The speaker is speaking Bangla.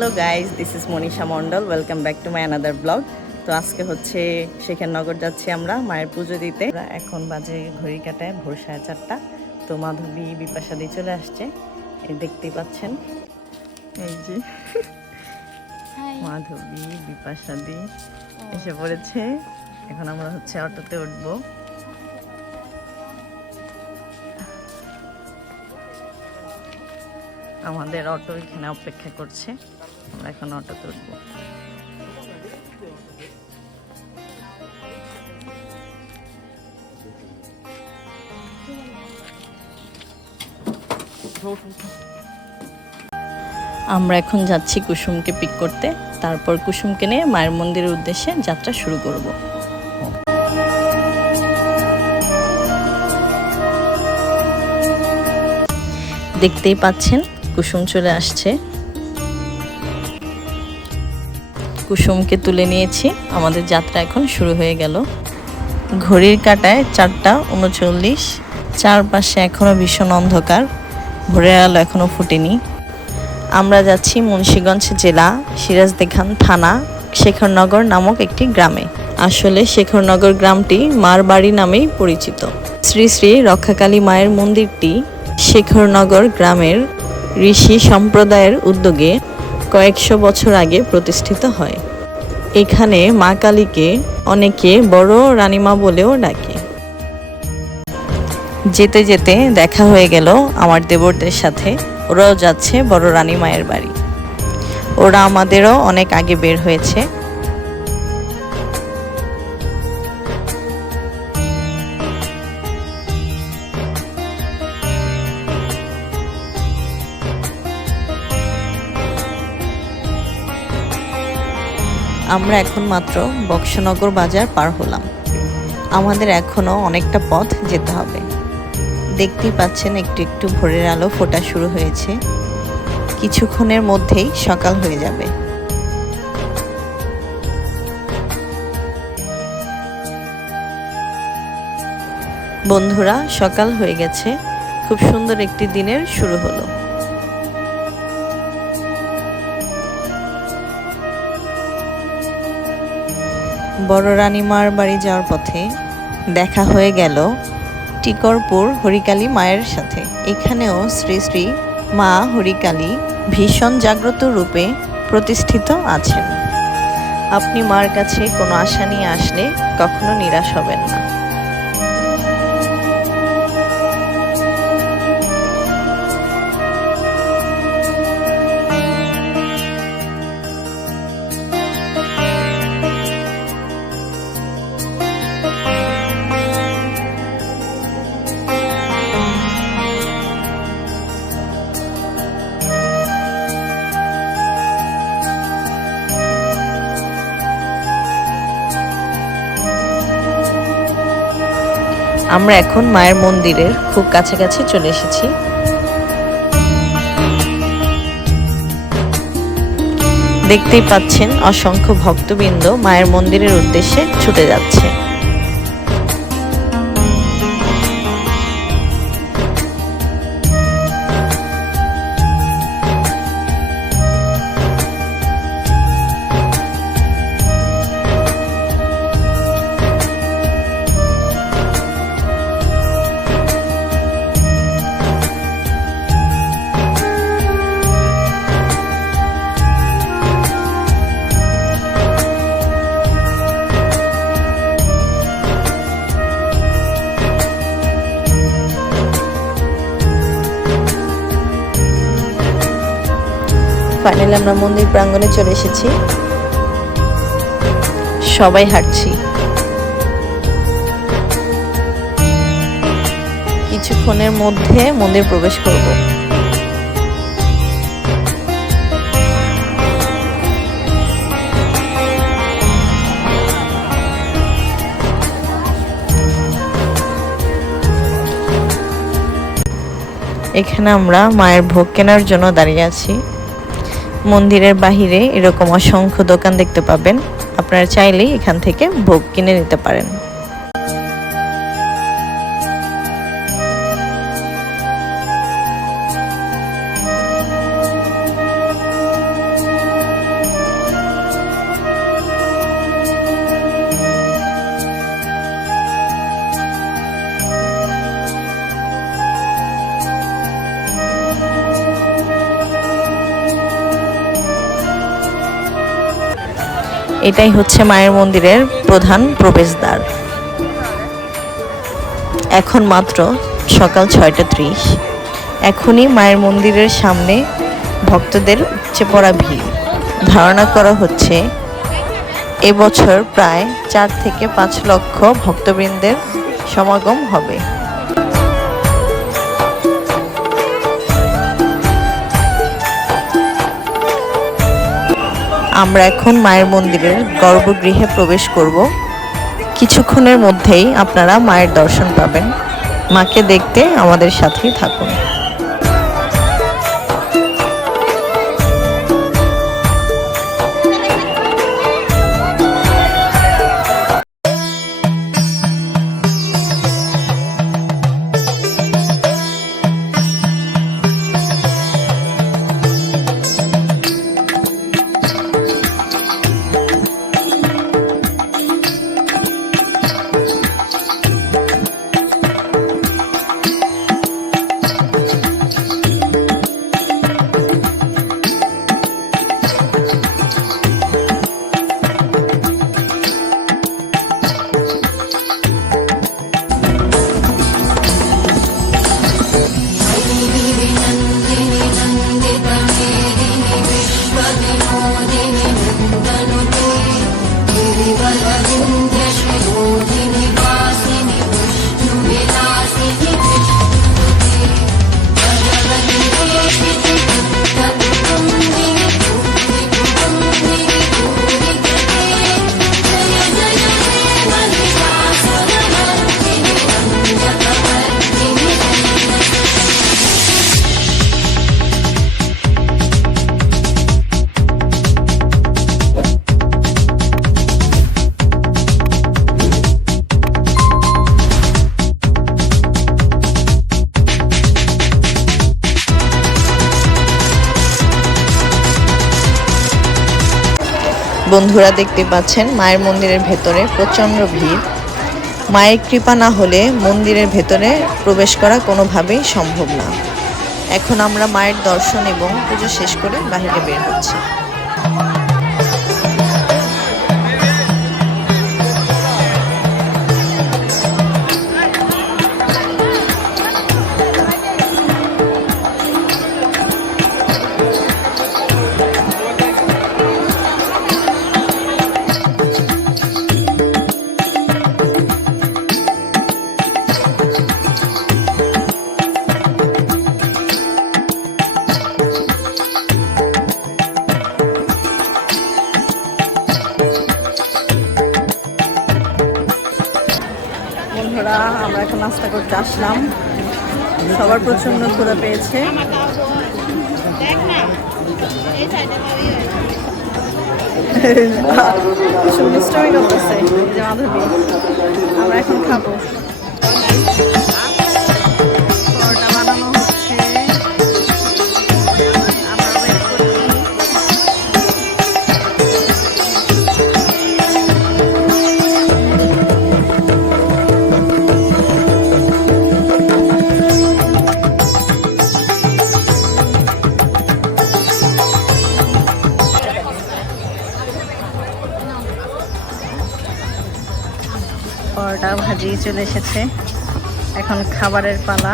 Hello guys, this is Manisha Mondal. Welcome back to my another blog. তো আজকে হচ্ছে শেখেরনগর যাচ্ছি আমরা মায়ের পুজো দিতে। এখন বাজে ঘড়ি কাটায় ভোর 4:30। তো মাধবী বিপাশাদি চলে আসছে, এই দেখতেই পাচ্ছেন। এই যে মাধবী বিপাশাদি এসে পড়েছে। এখন আমরা হচ্ছে অটোতে উঠবো। আমাদের অটো এখানে অপেক্ষা করছে, আমরা এখন অটোতে উঠবো। আমরা এখন যাচ্ছি কুসুমকে পিক করতে, তারপর কুসুমকে নিয়ে মায়ের মন্দিরের উদ্দেশ্যে যাত্রা শুরু করব। দেখতেই পাচ্ছেন কুসুম চলে আসছে। কুসুমকে তুলে নিয়েছি, আমাদের যাত্রা এখন শুরু হয়ে গেল। ঘড়ির কাঁটায় 4:39। চারপাশে এখনো ভীষণ অন্ধকার, ভোরের আলো এখনো ফুটেনি। আমরা যাচ্ছি মুন্সিগঞ্জ জেলা সিরাজদিখান থানা শেখরনগর নামক একটি গ্রামে। আসলে শেখরনগর গ্রামটি মার বাড়ি নামেই পরিচিত। শ্রী শ্রী রক্ষাকালী মায়ের মন্দিরটি শেখরনগর গ্রামের ঋষি সম্প্রদায়ের উদ্যোগে কয়েকশো বছর আগে প্রতিষ্ঠিত হয়। এখানে মা কালীকে অনেকে বড় রানীমা বলেও ডাকে। যেতে যেতে দেখা হয়ে গেল আমার দেবরদের সাথে, ওরাও যাচ্ছে বড় রানী মায়ের বাড়ি। ওরা আমাদেরও অনেক আগে বের হয়েছে। আমরা এখন মাত্র বক্সনগর বাজার পার হলাম। আমাদের এখনো অনেকটা পথ যেতে হবে। দেখতেই পাচ্ছেন একটু একটু ভোরের আলো ফোটা শুরু হয়েছে। কিছুক্ষণের মধ্যেই সকাল হয়ে যাবে। বন্ধুরা, সকাল হয়ে গেছে, খুব সুন্দর একটি দিনের শুরু হলো। বড় রানীমার বাড়ি যাওয়ার পথে দেখা হয়ে গেল টিকরপুর হরিকালী মায়ের সাথে। এখানেও শ্রী শ্রী মা হরিকালী ভীষণ জাগ্রত রূপে প্রতিষ্ঠিত আছেন। আপনি মার কাছে কোনো আশা নিয়ে আসলে কখনো নিরাশ হবেন না। আমরা এখন মায়ের মন্দিরের খুব কাছাকাছি চলে এসেছি। দেখতেই পাচ্ছেন অসংখ্য ভক্তবৃন্দ মায়ের মন্দিরের উদ্দেশ্যে ছুটে যাচ্ছে। ফাইনালি আমরা মন্দির প্রাঙ্গণে চলে এসেছি, সবাই হাঁটছি। কিছুক্ষণের মধ্যে মন্দির প্রবেশ করব। এখানে আমরা মায়ের ভোগ কেনার জন্য দাঁড়িয়ে আছি। মন্দিরের বাহিরে এরকম অসংখ্য দোকান দেখতে পাবেন, আপনারা চাইলেই এখান থেকে ভোগ কিনে নিতে পারেন। এটাই হচ্ছে মায়ের মন্দিরের প্রধান প্রবেশদ্বার। এখন মাত্র সকাল 6:30। এখনই মায়ের মন্দিরের সামনে ভক্তদের উপচে পড়া ভিড়। ধারণা করা হচ্ছে এবছর প্রায় 4 থেকে 5 লক্ষ ভক্তবৃন্দের সমাগম হবে। আমরা এখন মায়ের মন্দিরের গর্ভগৃহে প্রবেশ করব। কিছুক্ষণের মধ্যেই আপনারা মায়ের দর্শন পাবেন। মাকে দেখতে আমাদের সাথেই থাকুন। বন্ধুরা দেখতে পাচ্ছেন মায়ের মন্দিরের ভেতরে প্রচণ্ড ভিড়। মায়ের কৃপা না হলে মন্দিরের ভেতরে প্রবেশ করা কোনোভাবেই সম্ভব না। এখন আমরা মায়ের দর্শন এবং পুজো শেষ করে বাইরে বের হচ্ছি। বন্ধুরা আমরা এখন নাস্তা করতে আসলাম। সবার প্রচন্ড ক্ষুধা পেয়েছে। দুষ্টুমি করতেছে যে মাধবী। আমরা এখন খাবো। পরোটা বানানো হচ্ছে। আমরা ওয়েট করছি। পরোটা ভাজি চলে এসেছে। এখন খাবারের পালা।